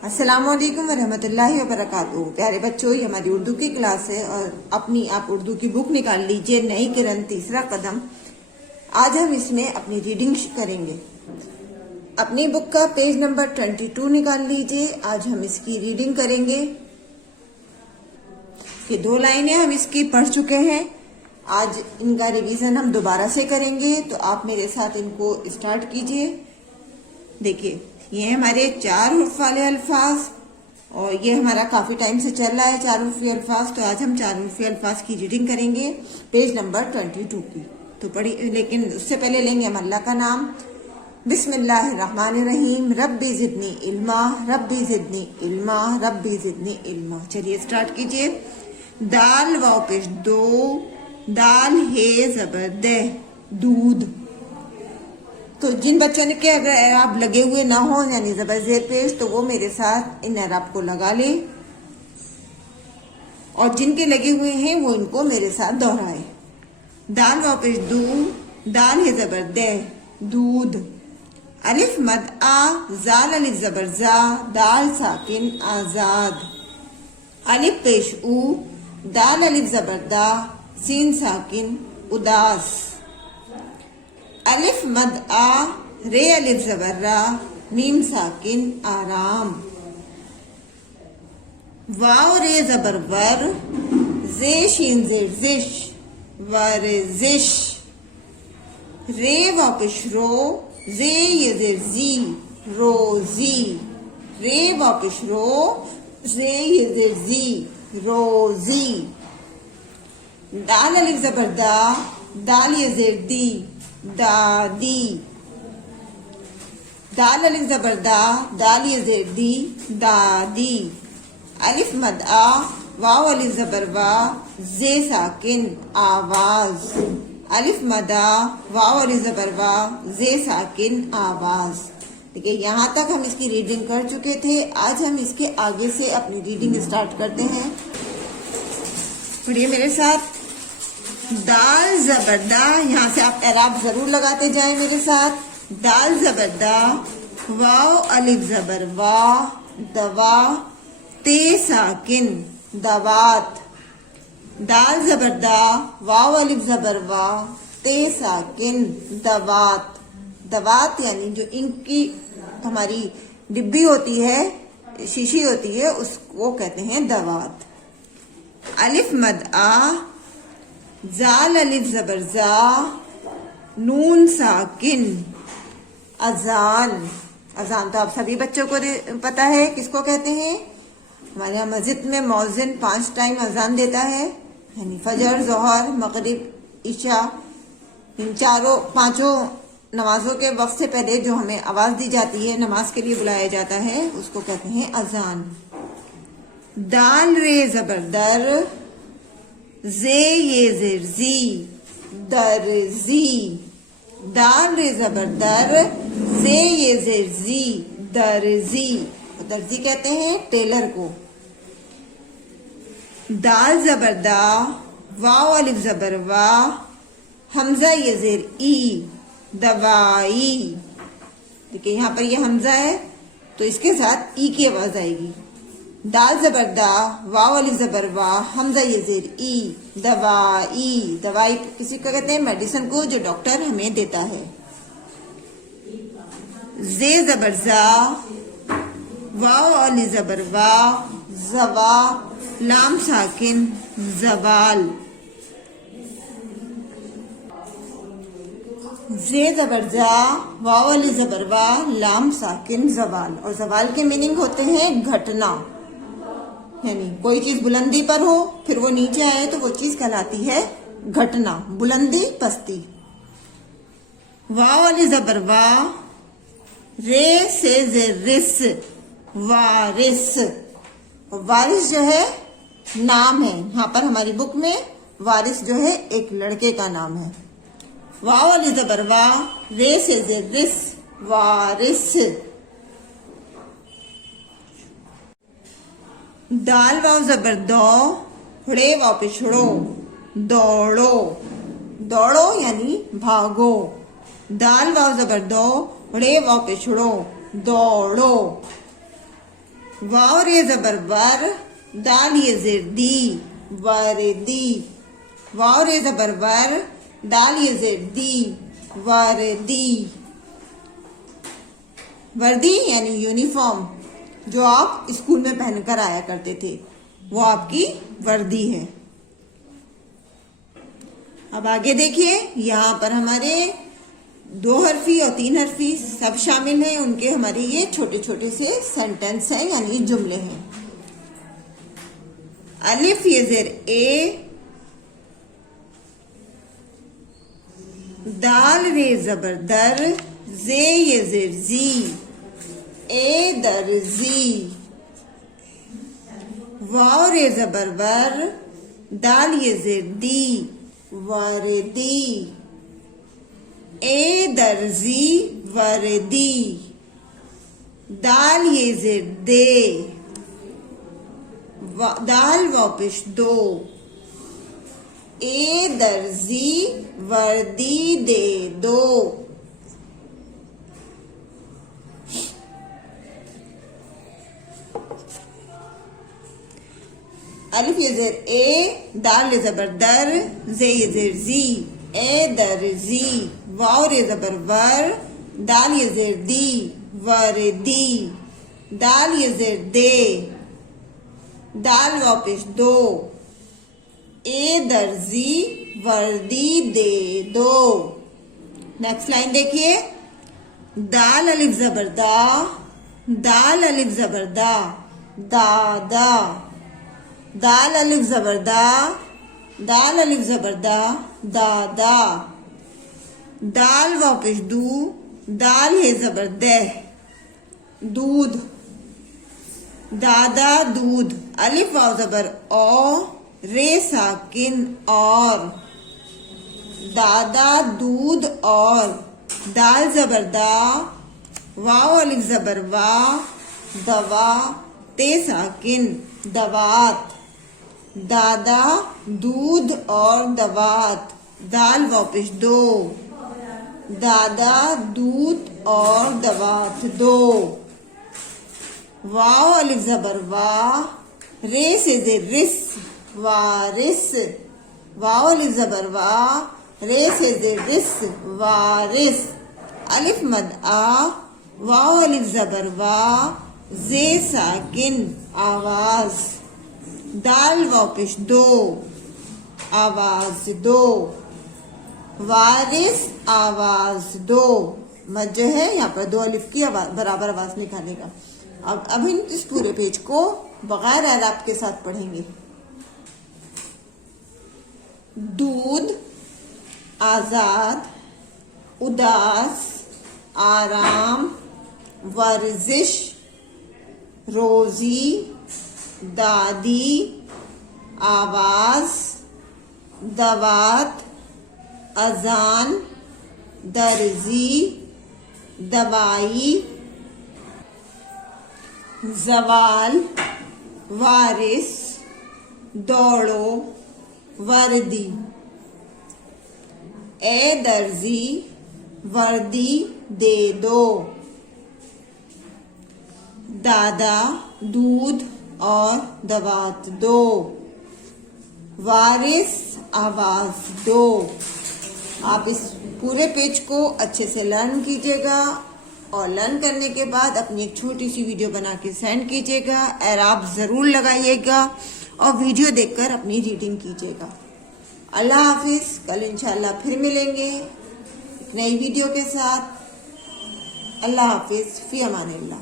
अस्सलामुअलैकुम वरहमतुल्लाहि वबरकातुहू। प्यारे बच्चों, ये हमारी उर्दू की क्लास है और अपनी आप उर्दू की बुक निकाल लीजिए, नई किरण तीसरा कदम। आज हम इसमें अपनी रीडिंग करेंगे। अपनी बुक का पेज नंबर 22 निकाल लीजिए। आज हम इसकी रीडिंग करेंगे। ये 2 लाइनें हम इसकी पढ़ चुके हैं। आज इनका रिवीजन हम दोबारा से करेंगे, तो आप मेरे साथ इनको स्टार्ट कीजिए। देखिए, ये हमारे 4 हुर्फ वाले अल्फाज और ये हमारा काफी टाइम से चल रहा है 4 हुर्फी अल्फाज। तो आज हम 4 हुर्फी अल्फाज की रीडिंग करेंगे पेज नंबर 22 की। तो पढ़ी, लेकिन उससे पहले लेंगे हम अल्लाह का नाम। बिस्मिल्लाहिर्रहमानिर्रहीम। रब्बी जिदनी इल्मा, रब्बी जिदनी इल्मा, रब्बी जिदनी इल्मा। चलिए स्टार्ट कीजिए। दाल वाव पेश 2, दाल हे जबर दे, दूध। तो जिन बच्चों के अगर एराब लगे हुए ना हो यानी जबर जेर पेश, तो वो मेरे साथ इन एराब को लगा ले, और जिनके लगे हुए हैं वो इनको मेरे साथ दोहराए। दाल वाव पेश 2, दाल है जबर दे, दूध। अलिफ मद आ, जाल अलिफ जबर जा, दाल साकिन आजाद। अलिफ पेश ऊ, दाल अलिफ जबर दा, सीन साकिन उदास। अलिफ मद आ, रे अलिफ जबर रा, मीम साकिन आराम। वाव रे जबर वर, जे शीन जेर जिश, वर्जिश। रे वाव पेश रो, जे ये जेर जी, रोजी। रे वाव पेश रो, जे ये जेर जी, रोजी। दाल अलिफ जबर दा, दाल ये जेर दी, दादी। दाल अलिफ जबर दा, दाल ये जेर दी, दादी। अलिफ मद आ, वाव अलिफ जबर वा, जे साकिन आवाज। अलिफ मद आ, वाव अलिफ जबर वा, जे साकिन आवाज। देखिए, यहाँ तक हम इसकी रीडिंग कर चुके थे। आज हम इसके आगे से अपनी रीडिंग स्टार्ट करते हैं। पढ़िए मेरे साथ। दाल जबरदा, यहाँ से आप एराब जरूर लगाते जाएं मेरे साथ। दाल जबरदा, वाव अलिफ जबर वा, दवा, ते साकिन दवात। दाल जबरदा, वाव अलिफ जबर वा, ते साकिन दवात। दवात यानी जो इनकी हमारी डिब्बी होती है, शीशी होती है, उसको कहते हैं दवात। अलिफ मद आ, जाल अलिफ जबर जा, नून साकिन अजान। अजान तो आप सभी बच्चों को पता है किसको कहते हैं। हमारे यहाँ मस्जिद में मौजिन 5 टाइम अजान देता है, यानी फजर, जोहर, मगरिब, ईशा। इन 5 नमाजों के वक्त से पहले जो हमें आवाज दी जाती है, नमाज के लिए बुलाया जाता है, उसको कहते हैं अजान। दाल रे जबर दर, जे ये जेर जी, दर्जी। दाल रे जबर दर, जे ये जेर जी, दर्जी। दर्जी कहते हैं टेलर को। दाल जबर दा, वाव अलिफ जबर वा, हमजा ये जेर ई, दवाई। देखिए, यहाँ पर ये हमजा है तो इसके साथ ई की आवाज आएगी। दाल जबर दा, वाव अलिफ जबर वा, हमजा ये जेर ई, दवाई। दवाई किसी को कहते हैं मेडिसिन को, जो डॉक्टर हमें देता है। जे जबर जा, वाव अलिफ जबर वा, जवा, लाम साकिन जवाल। जे जबर जा, वाव अलिफ जबर वा, लाम साकिन जवाल। और जवाल के मीनिंग होते हैं घटना, यानी कोई चीज बुलंदी पर हो फिर वो नीचे आए तो वो चीज कहलाती है घटना, बुलंदी, पस्ती। वाव अलिफ जबर वा, रे से जे रिस, वारिस। वारिस जो है नाम है, यहाँ पर हमारी बुक में वारिस जो है एक लड़के का नाम है। वाव अलिफ जबर वा, रे से जे रिस, वारिस। दाल वाव जबर दो, रे वाव पे छुड़ो, दौड़ो। दौड़ो यानी भागो। दाल वाव जबर दो, रे वाव पे छुड़ो, दौड़ो। वाव रे जबर वर, दाल ये जेर दी, वर्दी। वाव रे जबर वर, दाल ये जेर दी, वर्दी। वर्दी यानी यूनिफॉर्म, जो आप स्कूल में पहनकर आया करते थे, वो आपकी वर्दी है। अब आगे देखिए, यहाँ पर हमारे 2 हरफी और 3 हरफी सब शामिल हैं। उनके हमारे ये छोटे छोटे से सेंटेंस हैं, यानी जुमले हैं। अलिफ ये जेर ए, दाल रे जबर दर, जे ये जेर जी, ए दर जी। वाव रे जबर वर, दाल ये जेर दी, वर्दी। ए दर्जी, वर्दी। दाल ये जेर दे, दाल वापिश दो। ए दर्जी, वर्दी दे दो। अलिफ ये जेर ए, दाल ये जबर दर, जे ये जेर जी, ए दर जी। वाव रे जबर वर, दाल ये जेर दी, वर्दी। दाल ये जेर दे, दाल वापिश दो। ए दर्जी, वर्दी दे दो। नेक्स्ट लाइन देखिए, दाल अलिफ जबर दा, दाल अलिफ जबर दा, दादा। दाल अलिफ जबर दा, दाल अलिफ जबर दा, दादा। दाल वापिश दू, दाल है जबर दह, दूध। दादा दूध, अलिफ वाव जबर ओ, रे साकिन और। दादा दूध और। दाल जबर दा, वाव अलिफ जबर वा, दवा, ते साकिन, दवात। दादा दूध और दवात, दाल वापिश दो। दादा दूध और दवात दो। वाव अलिफ जबर वा, रे से जे रिस, वारिस। वाव अलिफ जबर वा, रे से जे रिस, वारिस। अलिफ मद आ, वाव अलिफ जबर वा, जे साकिन, आवाज। दाल वापिश दो, आवाज दो। वारिस आवाज दो। मद जो है यहाँ पर 2 अलिफ की बराबर आवाज निकालेगा। अब इस पूरे पेज को बगैर एराब के साथ पढ़ेंगे। दूध, आजाद, उदास, आराम, वर्जिश, रोजी, दादी, आवाज, दवात, अजान, दर्जी, दवाई, जवाल, वारिस, दौड़ो, वर्दी। ए दर्जी, वर्दी दे दो। दादा दूध और दवात दो। वारिस आवाज दो। आप इस पूरे पेज को अच्छे से लर्न कीजिएगा और लर्न करने के बाद अपनी एक छोटी सी वीडियो बना के सेंड कीजिएगा। एराब ज़रूर लगाइएगा और वीडियो देखकर अपनी रीडिंग कीजिएगा। अल्लाह हाफिज़। कल इंशाल्लाह फिर मिलेंगे एक नई वीडियो के साथ। अल्लाह हाफिज़। फ़ी अमानिल्लाह।